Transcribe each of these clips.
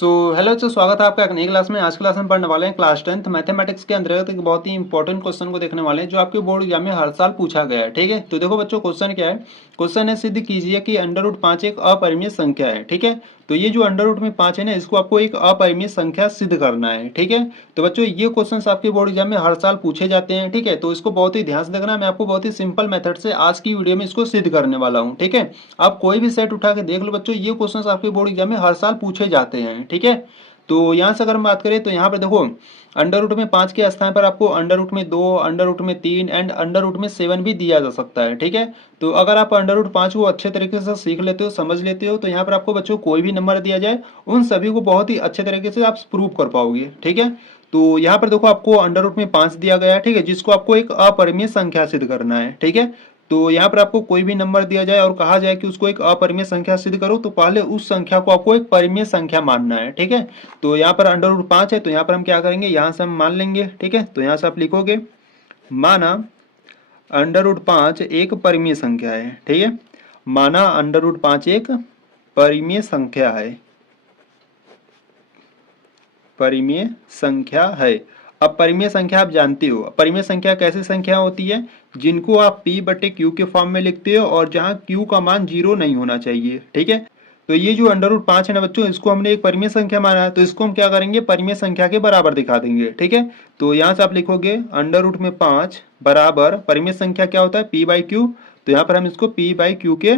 Hello बच्चों, स्वागत है आपका एक नई क्लास में। आज क्लास में पढ़ने वाले हैं क्लास 10th मैथमेटिक्स के अंतर्गत एक बहुत ही इंपॉर्टेंट क्वेश्चन को देखने वाले हैं जो आपके बोर्ड एग्जाम में हर साल पूछा गया है। ठीक है, तो देखो बच्चों, क्वेश्चन क्या है। क्वेश्चन है, सिद्ध कीजिए कि अंडर रूट 5 एक अपरिमेय संख्या है। ठीक है, तो ये जो अंडर रूट में 5 है ना, इसको आपको एक अपरिमेय संख्या सिद्ध करना है। ठीक है, तो बच्चों ये क्वेश्चन आपके बोर्ड एग्जाम में हर साल पूछे जाते हैं। ठीक है, तो इसको बहुत ही ध्यान से देखना। मैं आपको बहुत ही सिंपल मेथड से आज की वीडियो में इसको सिद्ध करने वाला हूँ। ठीक है, आप कोई भी सेट उठा के देख लो बच्चों, ये क्वेश्चन आपके बोर्ड एग्जाम में हर साल पूछे जाते हैं। ठीक है, तो यहाँ से अगर हम बात करें तो यहाँ पर देखो, अंडर रूट में 5 के स्थान पर आपको अंडर रूट में 2, अंडर रूट में 3 एंड अंडर रूट में 7 भी दिया जा सकता है। ठीक है, तो अगर आप अंडर रूट 5 को अच्छे तरीके से सीख लेते हो, समझ लेते हो, तो यहाँ पर आपको बच्चों कोई भी नंबर दिया जाए उन सभी को बहुत ही अच्छे तरीके से आप प्रूव कर पाओगे। ठीक है, तो यहाँ पर देखो आपको अंडर रूट में 5 दिया गया है। ठीक है, जिसको आपको एक अपरिमेय संख्या सिद्ध करना है। ठीक है, तो यहाँ पर आपको कोई भी नंबर दिया जाए और कहा जाए कि उसको एक अपरिमेय संख्या सिद्ध करो, तो पहले उस संख्या को आपको एक परिमेय संख्या मानना है। ठीक है, तो यहाँ पर अंडर रूट 5 है, तो यहाँ पर हम क्या करेंगे, यहाँ से हम मान लेंगे। ठीक है, तो यहाँ से आप लिखोगे, माना अंडर रूट 5 एक परिमेय संख्या है। ठीक है, माना अंडर रूट 5 एक परिमेय संख्या है, परिमेय संख्या है। अब परिमेय संख्या आप जानते हो, परिमेय संख्या कैसी संख्या होती है, जिनको आप p बटे क्यू के फॉर्म में लिखते हो और जहां q का मान 0 नहीं होना चाहिए। ठीक है, तो ये जो अंडर रूट 5 है ना बच्चों, इसको हमने एक परिमेय संख्या माना है, तो इसको हम क्या करेंगे, परिमेय संख्या के बराबर दिखा देंगे। ठीक है, तो यहाँ से आप लिखोगे अंडर रूट में 5 बराबर परिमेय संख्या क्या होता है, p बाई क्यू। तो यहाँ पर हम इसको p बाई क्यू के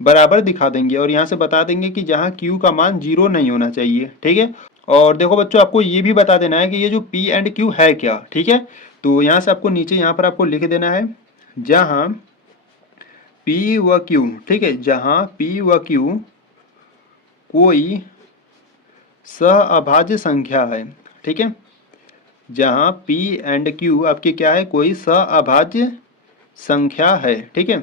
बराबर दिखा देंगे और यहाँ से बता देंगे कि जहाँ q का मान 0 नहीं होना चाहिए। ठीक है, और देखो बच्चों, आपको ये भी बता देना है कि ये जो P एंड Q है क्या। ठीक है, तो यहाँ से आपको नीचे यहाँ पर आपको लिख देना है, जहाँ P व Q, ठीक है, जहाँ P व Q कोई सहअभाज्य संख्या है। ठीक है, जहाँ P एंड Q आपकी क्या है, कोई सहअभाज्य संख्या है। ठीक है,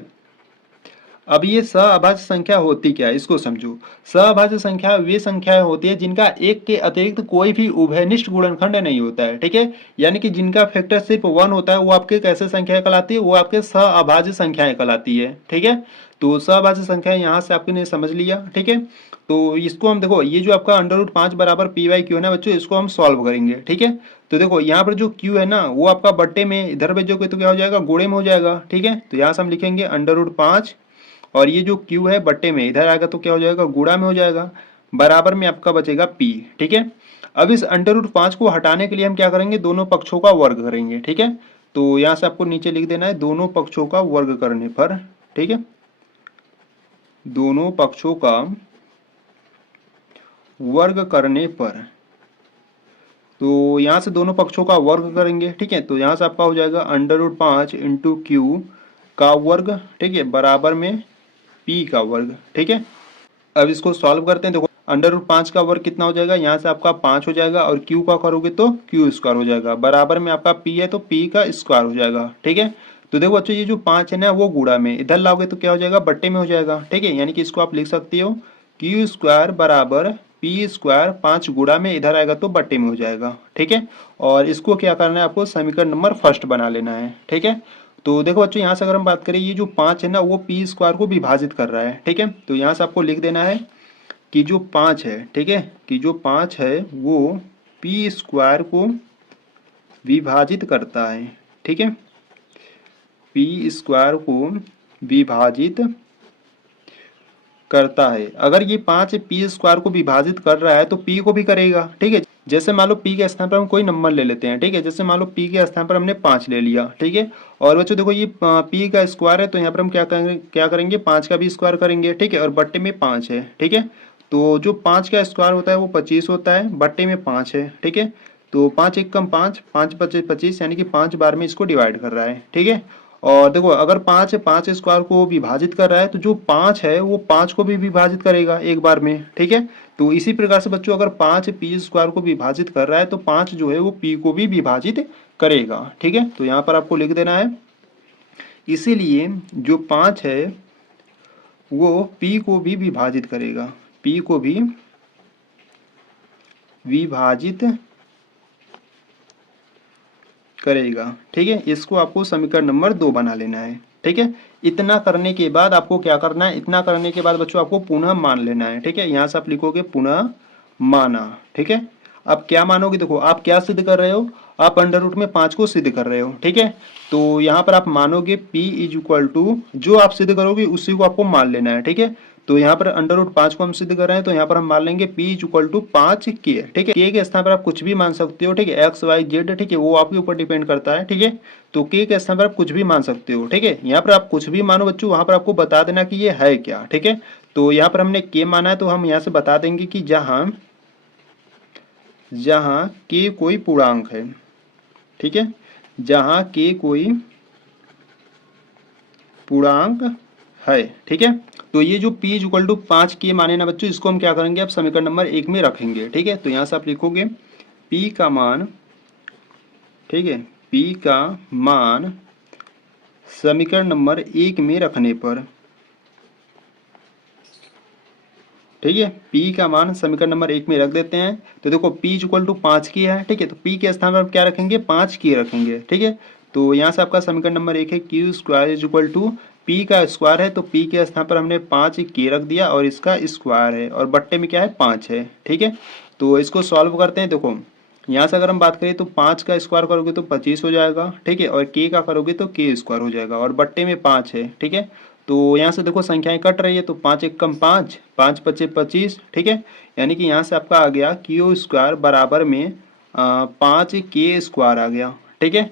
अब ये सहअभाज्य संख्या होती क्या है, इसको समझो। सहअभाज्य संख्या वे संख्याएं होती है जिनका एक के अतिरिक्त कोई भी उभयनिष्ठ गुणनखंड नहीं होता है। ठीक है, यानी कि जिनका फैक्टर सिर्फ 1 होता है, वो आपके कैसे संख्याएं कहलाती है, वो आपके सहअभाज्य संख्याएं कहलाती है। ठीक है, तो सहअभाज्य संख्या यहाँ से आपने समझ लिया। ठीक है, तो इसको हम देखो, ये जो आपका अंडर रूट 5 बराबर पी बाई क्यू है ना बच्चों, इसको हम सॉल्व करेंगे। ठीक है, तो देखो यहाँ पर जो क्यू है ना, वो आपका बट्टे में इधर भेजोगे तो क्या हो जाएगा, गुणे में हो जाएगा। ठीक है, तो यहाँ से हम लिखेंगे अंडर रूट 5 और ये जो Q है बट्टे में इधर आएगा तो क्या हो जाएगा, गुणा में हो जाएगा, बराबर में आपका बचेगा P। ठीक है, अब इस अंडर रूट 5 को हटाने के लिए हम क्या करेंगे, दोनों पक्षों का वर्ग करेंगे। ठीक है, तो यहाँ से आपको नीचे लिख देना है, दोनों पक्षों का वर्ग करने पर। ठीक है, दोनों पक्षों का वर्ग करने पर, तो यहाँ से दोनों पक्षों का वर्ग करेंगे। ठीक है, तो यहाँ से आपका हो जाएगा अंडर रूट 5 इंटू क्यू का वर्ग, ठीक है, बराबर में p का वर्ग। ठीक है, अब इसको सॉल्व करते हैं। देखो अंडर रूट 5 का वर्ग कितना हो जाएगा, यहाँ से आपका 5 हो जाएगा और q का करोगे तो q स्क्वायर हो जाएगा, बराबर में आपका p है तो p का स्क्वायर हो जाएगा। ठीक है, तो देखो बच्चों, ये जो 5 है ना, वो गुणा में इधर लाओगे तो क्या हो जाएगा, बट्टे में हो जाएगा। ठीक है, यानी कि इसको आप लिख सकते हो q स्क्वायर बराबर p स्क्वायर, 5 गुणा में इधर आएगा तो बट्टे में हो जाएगा। ठीक है, और इसको क्या करना है, आपको समीकरण नंबर फर्स्ट बना लेना है। ठीक है, तो देखो बच्चों, यहाँ से अगर हम बात करें, ये जो 5 है ना, वो p स्क्वायर को विभाजित कर रहा है। ठीक है, तो यहाँ से आपको लिख देना है कि जो 5 है, ठीक है, कि जो 5 है वो p स्क्वायर को विभाजित करता है। ठीक है, p स्क्वायर को विभाजित करता है। अगर ये 5 p स्क्वायर को विभाजित कर रहा है तो p को भी करेगा। ठीक है, जैसे मान लो p के स्थान पर हम कोई नंबर ले लेते हैं। ठीक है, जैसे मान लो p के स्थान पर हमने 5 ले लिया। ठीक है, और बच्चों देखो, ये p का स्क्वायर है, तो यहाँ पर हम क्या करेंगे, 5 का भी स्क्वायर करेंगे। ठीक है, और बट्टे में 5 है। ठीक है, तो जो 5 का स्क्वायर होता है वो 25 होता है, बट्टे में 5 है। ठीक है, तो 5 एक कम 5, 5 25 25, यानी कि 5 बार में इसको डिवाइड कर रहा है। ठीक है, और देखो अगर 5 स्क्वायर को विभाजित कर रहा है तो जो 5 है वो 5 को भी विभाजित करेगा एक बार में। ठीक है, तो इसी प्रकार से बच्चों, अगर 5 p स्क्वायर को विभाजित कर रहा है तो 5 जो है वो p को भी विभाजित करेगा। ठीक है, तो यहाँ पर आपको लिख देना है, इसीलिए जो 5 है वो p को भी विभाजित करेगा, p को भी विभाजित करेगा। ठीक है, इसको आपको समीकरण नंबर 2 बना लेना है। ठीक है, इतना करने के बाद आपको क्या करना है, इतना करने के बाद बच्चों आपको पुनः मान लेना है। ठीक है, यहाँ से आप लिखोगे पुनः माना। ठीक है, अब क्या मानोगे, देखो आप क्या सिद्ध कर रहे हो, आप अंडर रूट में 5 को सिद्ध कर रहे हो। ठीक है, तो यहाँ पर आप मानोगे p इज इक्वल टू, जो आप सिद्ध करोगे उसी को आपको मान लेना है। ठीक है, तो यहाँ पर अंडर रूट 5 को हम सिद्ध कर रहे हैं, तो यहाँ पर हम मान लेंगे p is equal to 5 k। ठीक है, k के स्थान पर आप कुछ भी मान सकते हो। ठीक है, एक्स वाई जेड, ठीक है, वो आपके ऊपर डिपेंड करता है। ठीक है, तो k के स्थान पर आप कुछ भी मान सकते हो। ठीक है, यहाँ पर आप कुछ भी मानो बच्चों, वहां पर आपको बता देना कि ये है क्या। ठीक है, तो यहाँ पर हमने k माना है, तो हम यहाँ से बता देंगे कि जहां जहां k कोई पूर्णांक है। ठीक है, जहां k कोई पूर्णांक है। ठीक है, तो ये जो p इक्वल टू 5 के माने ना बच्चों, इसको हम क्या करेंगे, अब समीकरण नंबर 1 में रखेंगे। ठीक है, तो यहाँ से आप लिखोगे p का मान, ठीक है, p का मान समीकरण नंबर 1 में रखने पर, ठीक है, p का मान समीकरण नंबर 1 में रख देते हैं। तो देखो p इक्वल टू 5 की है। ठीक है, तो p के स्थान पर क्या रखेंगे, 5 की रखेंगे। ठीक है, तो यहाँ से आपका समीकरण नंबर 1 है q square is equal to, p का स्क्वायर है तो p के स्थान पर हमने 5 की रख दिया और इसका स्क्वायर है और बट्टे में क्या है, 5 है। ठीक है, तो इसको सॉल्व करते हैं। देखो यहाँ से अगर हम बात करें तो 5 का स्क्वायर करोगे तो 25 हो जाएगा। ठीक है, और k का करोगे तो k स्क्वायर हो जाएगा और बट्टे में 5 है। ठीक है, तो यहाँ से देखो संख्याएं कट रही है, तो 5 एक कम 5, 5 पचे 25। ठीक है, यानी कि यहाँ से आपका आ गया क्यू स्क्वायर बराबर में 5 के स्क्वायर आ गया। ठीक है,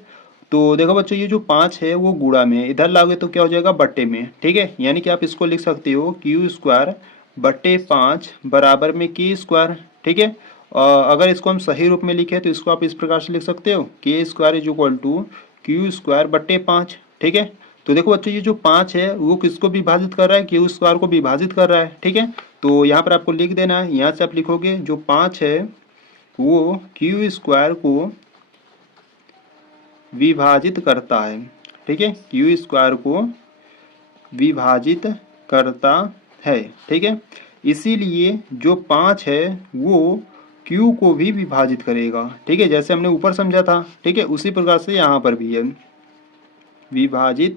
तो देखो बच्चों ये जो 5 है वो गुणा में है, इधर लाओगे तो क्या हो जाएगा, बट्टे में। ठीक है, यानी कि आप इसको लिख सकते हो क्यू स्क्वायर बट्टे 5 बराबर में के स्क्वायर। ठीक है, अगर इसको हम सही रूप में लिखे तो इसको आप इस प्रकार से लिख सकते हो k square is equal to q square बट्टे 5। ठीक है, तो देखो बच्चों ये जो 5 है वो किसको विभाजित कर रहा है, क्यू स्क्वायर को विभाजित कर रहा है। ठीक है, तो यहाँ पर आपको लिख देना है, यहाँ से आप लिखोगे जो 5 है वो क्यू स्क्वायर को विभाजित करता है। ठीक है, क्यू स्क्वायर को विभाजित करता है। ठीक है, इसीलिए जो 5 है वो क्यू को भी विभाजित करेगा। ठीक है, जैसे हमने ऊपर समझा था। ठीक है, उसी प्रकार से यहाँ पर भी है, विभाजित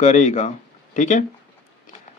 करेगा। ठीक है,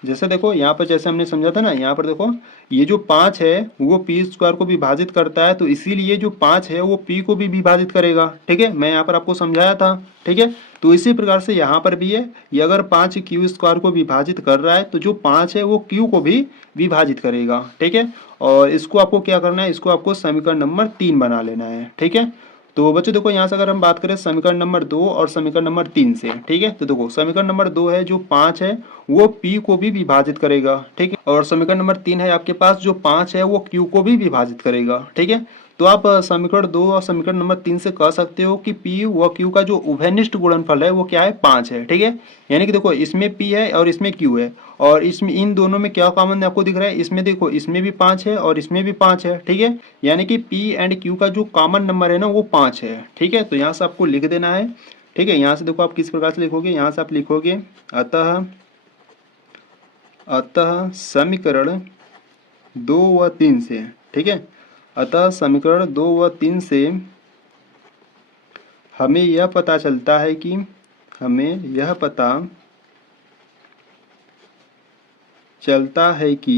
जैसे देखो यहाँ पर जैसे हमने समझा था ना, यहाँ पर देखो ये जो 5 है वो पी स्क्वायर को विभाजित करता है, तो इसीलिए जो 5 है वो पी को भी विभाजित करेगा। ठीक है, मैं यहाँ पर आपको समझाया था। ठीक है, तो इसी प्रकार से यहाँ पर भी है, ये अगर 5 क्यू स्क्वायर को विभाजित कर रहा है तो जो 5 है वो क्यू को भी विभाजित करेगा। ठीक है, और इसको आपको क्या करना है, इसको आपको समीकरण नंबर 3 बना लेना है। ठीक है, तो बच्चों देखो यहाँ से अगर हम बात करें समीकरण नंबर 2 और समीकरण नंबर 3 से। ठीक है, तो देखो समीकरण नंबर 2 है जो 5 है वो p को भी विभाजित करेगा। ठीक है, और समीकरण नंबर 3 है आपके पास जो 5 है वो q को भी विभाजित करेगा। ठीक है, तो आप समीकरण 2 और समीकरण नंबर 3 से कह सकते हो कि p व q का जो उभयनिष्ठ गुणनफल है वो क्या है, 5 है। ठीक है, यानी कि देखो इसमें p है और इसमें q है, और इसमें इन दोनों में क्या कॉमन आपको दिख रहा है, इसमें देखो इसमें भी 5 है और इसमें भी 5 है। ठीक है, यानी कि p एंड q का जो कॉमन नंबर है ना वो 5 है। ठीक है, तो यहाँ से आपको लिख देना है। ठीक है, यहाँ से देखो आप किस प्रकार से लिखोगे, यहाँ से आप लिखोगे अतः अतः समीकरण 2 व 3 से। ठीक है, अतः समीकरण 2 व 3 से हमें यह पता चलता है कि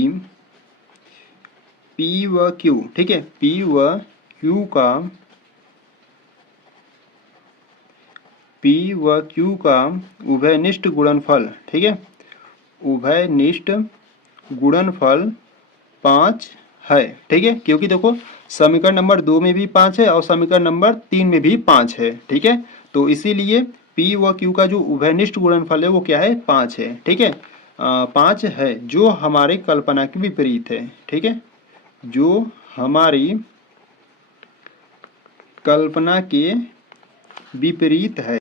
P व Q, ठीक है, P व Q का उभयनिष्ठ गुणनफल, ठीक है, उभयनिष्ठ गुणनफल 5 है। ठीक है, क्योंकि देखो समीकरण नंबर 2 में भी 5 है और समीकरण नंबर 3 में भी 5 है। ठीक है, तो इसीलिए P व Q का जो उभयनिष्ठ गुणनफल है वो क्या है, 5 है। ठीक है, 5 है जो हमारे कल्पना के विपरीत है। ठीक है, जो हमारी कल्पना के विपरीत है।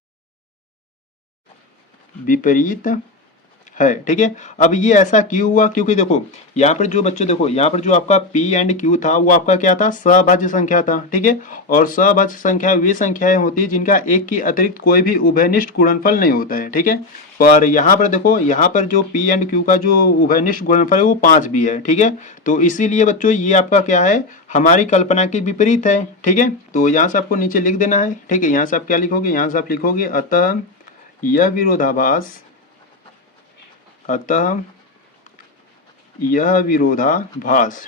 ठीक है, अब ये ऐसा क्यों हुआ, क्योंकि देखो यहाँ पर जो बच्चों देखो यहाँ पर जो आपका P एंड Q था वो आपका क्या था, सहभाज्य संख्या था। ठीक है, और सहभाज्य संख्या वे संख्याएं होती है जिनका एक की अतिरिक्त कोई भी उभयनिष्ठ गुणनफल नहीं होता है। ठीक है, पर यहाँ पर देखो यहाँ पर जो P एंड Q का जो उभयनिष्ठ गुणनफल है वो 5 भी है। ठीक है, तो इसीलिए बच्चों ये आपका क्या है, हमारी कल्पना के विपरीत है। ठीक है, तो यहाँ से आपको नीचे लिख देना है। ठीक है, यहाँ से आप क्या लिखोगे, यहाँ से आप लिखोगे अतः यह विरोधाभास।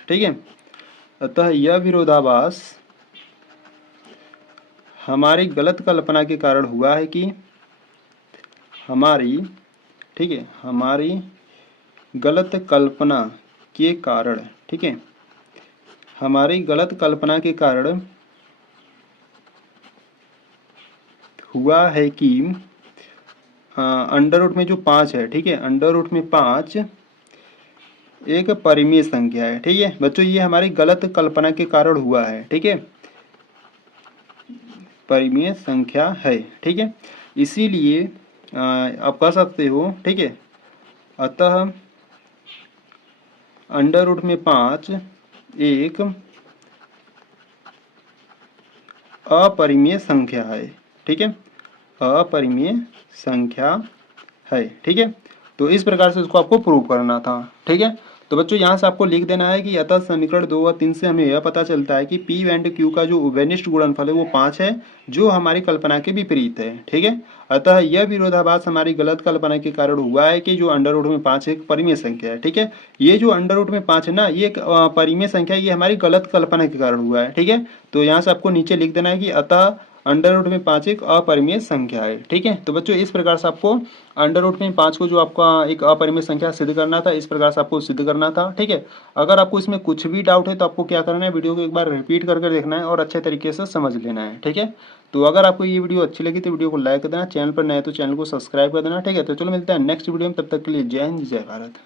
ठीक है, अतः यह विरोधाभास हमारी गलत कल्पना के कारण हुआ है कि हमारी, ठीक है, हमारी गलत कल्पना के कारण, ठीक है, हमारी गलत कल्पना के कारण हुआ है कि अंडर रूट में जो 5 है, ठीक है, अंडर रूट में 5 एक परिमेय संख्या है। ठीक है बच्चों, ये हमारी गलत कल्पना के कारण हुआ है। ठीक है, परिमेय संख्या है। ठीक है, इसीलिए आप कह सकते हो, ठीक है, अतः अंडर रूट में 5 एक अपरिमेय संख्या है। ठीक है, अपरिमेय संख्या है। ठीक है, तो इस प्रकार से उसको आपको प्रूव करना था। ठीक है, तो बच्चों यहाँ से आपको लिख देना है कि अतः समीकरण 2 और 3 से हमें यह पता चलता है कि P एंड Q का जो उभयनिष्ठ गुणनफल है वो 5 है, जो हमारी कल्पना के विपरीत है। ठीक है, अतः यह विरोधाभास हमारी गलत कल्पना के कारण हुआ है कि जो अंडर रूट में 5 एक परिमेय संख्या है। ठीक है, ये जो अंडर रूट में 5 है ना, ये एक परिमेय संख्या, ये हमारी गलत कल्पना के कारण हुआ है। ठीक है, तो यहाँ से आपको नीचे लिख देना है कि अतः अंडर रूट में 5 एक अपरिमेय संख्या है। ठीक है, तो बच्चों इस प्रकार से आपको अंडर रूट में 5 को जो आपका एक अपरिमेय संख्या सिद्ध करना था, इस प्रकार से आपको सिद्ध करना था। ठीक है, अगर आपको इसमें कुछ भी डाउट है तो आपको क्या करना है, वीडियो को एक बार रिपीट करके देखना है और अच्छे तरीके से समझ लेना है। ठीक है, तो अगर आपको ये वीडियो अच्छी लगी तो वीडियो को लाइक कर देना, चैनल पर नए तो चैनल को सब्सक्राइब कर देना। ठीक है, तो चलो मिलते हैं नेक्स्ट वीडियो में, तब तक के लिए जय हिंद जय भारत।